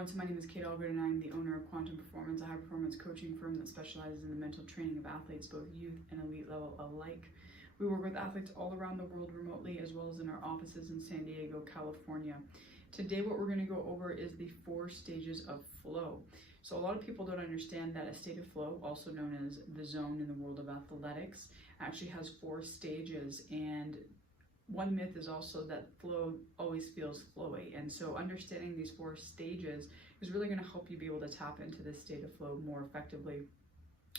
everyone, so my name is Kate Allgood and I'm the owner of Quantum Performance, a high-performance coaching firm that specializes in the mental training of athletes, both youth and elite level alike. We work with athletes all around the world remotely, as well as in our offices in San Diego, California. Today what we're going to go over is the 4 stages of flow. So a lot of people don't understand that a state of flow, also known as the zone in the world of athletics, actually has 4 stages, and one myth is also that flow always feels flowy. And so understanding these 4 stages is really going to help you be able to tap into this state of flow more effectively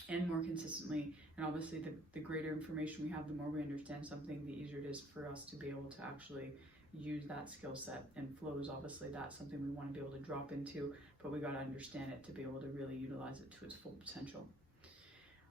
and more consistently. And obviously the greater information we have, the more we understand something, the easier it is for us to be able to actually use that skill set. And flow is obviously that's something we want to be able to drop into, but we got to understand it to be able to really utilize it to its full potential.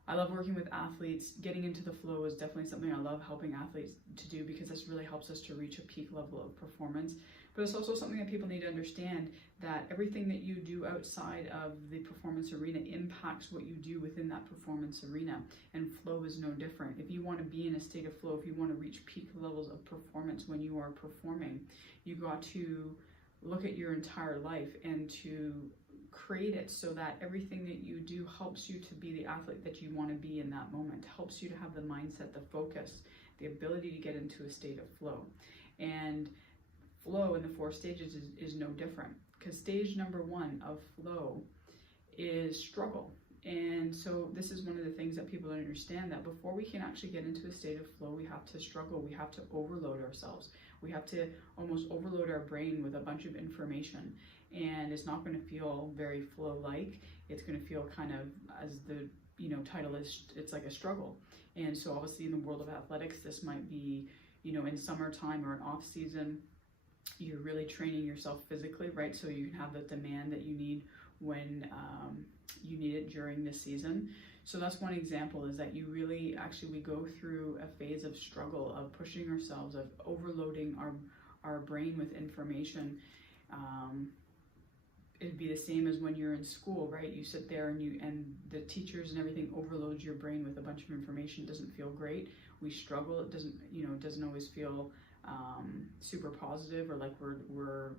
I love working with athletes. Getting into the flow is definitely something I love helping athletes to do, because this really helps us to reach a peak level of performance. But it's also something that people need to understand, that everything that you do outside of the performance arena impacts what you do within that performance arena. And flow is no different. If you want to be in a state of flow, if you want to reach peak levels of performance when you are performing, you got to look at your entire life and to create it so that everything that you do helps you to be the athlete that you want to be in that moment, helps you to have the mindset, the focus, the ability to get into a state of flow. And flow in the 4 stages is no different, because stage number 1 of flow is struggle. And so this is one of the things that people don't understand, that before we can actually get into a state of flow, we have to struggle. We have to overload ourselves. We have to almost overload our brain with a bunch of information. And it's not going to feel very flow-like. It's going to feel kind of, as the title is, it's like a struggle. And so obviously in the world of athletics, this might be, in summertime or an off season, you're really training yourself physically, right? So you can have the demand that you need when you need it during the season. So that's one example, is that you really we go through a phase of struggle, of pushing ourselves, of overloading our brain with information. It'd be the same as when you're in school, right? You sit there and the teachers and everything overloads your brain with a bunch of information. It doesn't feel great. We struggle. It doesn't always feel super positive, or like we're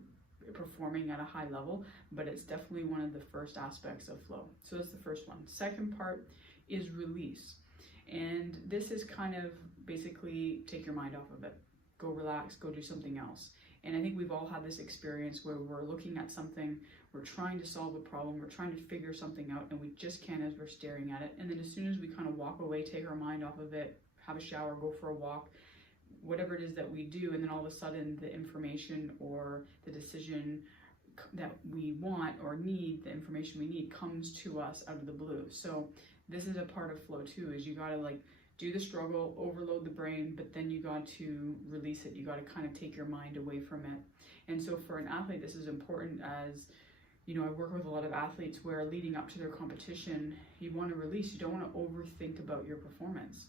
performing at a high level, but it's definitely one of the first aspects of flow. So that's the first one. Second part is release. And this is kind of basically take your mind off of it. Go relax, go do something else. And I think we've all had this experience where we're looking at something, we're trying to solve a problem, we're trying to figure something out, and we just can't as we're staring at it. And then as soon as we kind of walk away, take our mind off of it, have a shower, go for a walk, whatever it is that we do, and then all of a sudden the information or the decision that we want or need, the information we need, comes to us out of the blue. So this is a part of flow too, is you gotta do the struggle, overload the brain, but then you got to release it. You got to kind of take your mind away from it. And so for an athlete, this is important, as I work with a lot of athletes where leading up to their competition, you want to release. You don't want to overthink about your performance.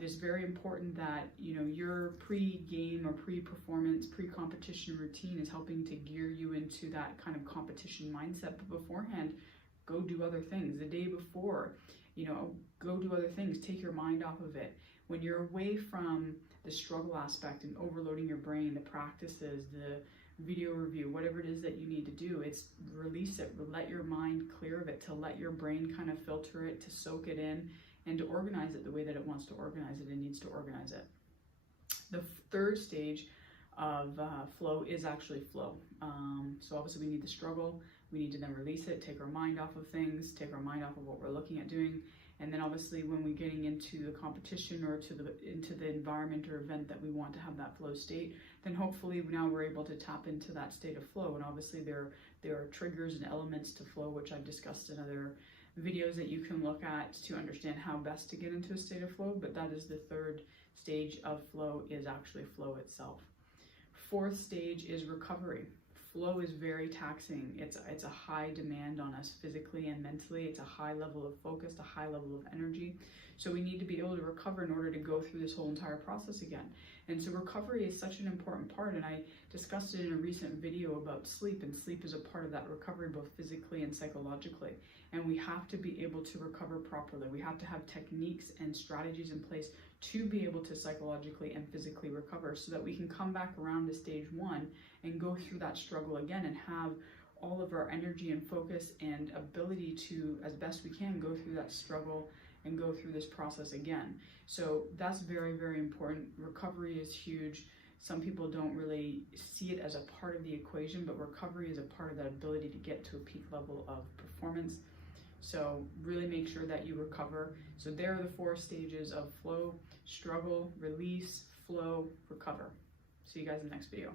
It's very important that your pre-game or pre-performance, pre-competition routine is helping to gear you into that kind of competition mindset. But beforehand, go do other things. The day before, go do other things. Take your mind off of it. When you're away from the struggle aspect and overloading your brain, the practices, the video review, whatever it is that you need to do, it's release it. Let your mind clear of it, to let your brain kind of filter it, to soak it in, and to organize it the way that it wants to organize it and needs to organize it. The 3rd stage of flow is actually flow. So obviously we need the struggle. We need to then release it, take our mind off of things, take our mind off of what we're looking at doing. And then obviously when we're getting into the competition or into the environment or event that we want to have that flow state, then hopefully now we're able to tap into that state of flow. And obviously there are triggers and elements to flow, which I've discussed in other videos that you can look at to understand how best to get into a state of flow. But that is the 3rd stage of flow, is actually flow itself. 4th stage is recovery. Flow is very taxing. It's a high demand on us physically and mentally. It's a high level of focus, a high level of energy. So we need to be able to recover in order to go through this whole entire process again. And so recovery is such an important part. And I discussed it in a recent video about sleep, and sleep is a part of that recovery, both physically and psychologically. And we have to be able to recover properly. We have to have techniques and strategies in place to be able to psychologically and physically recover, so that we can come back around to stage 1 and go through that struggle again and have all of our energy and focus and ability to, as best we can, go through that struggle and go through this process again. So that's very, very important. Recovery is huge. Some people don't really see it as a part of the equation, but recovery is a part of that ability to get to a peak level of performance. So really make sure that you recover. So there are the 4 stages of flow: struggle, release, flow, recover. See you guys in the next video.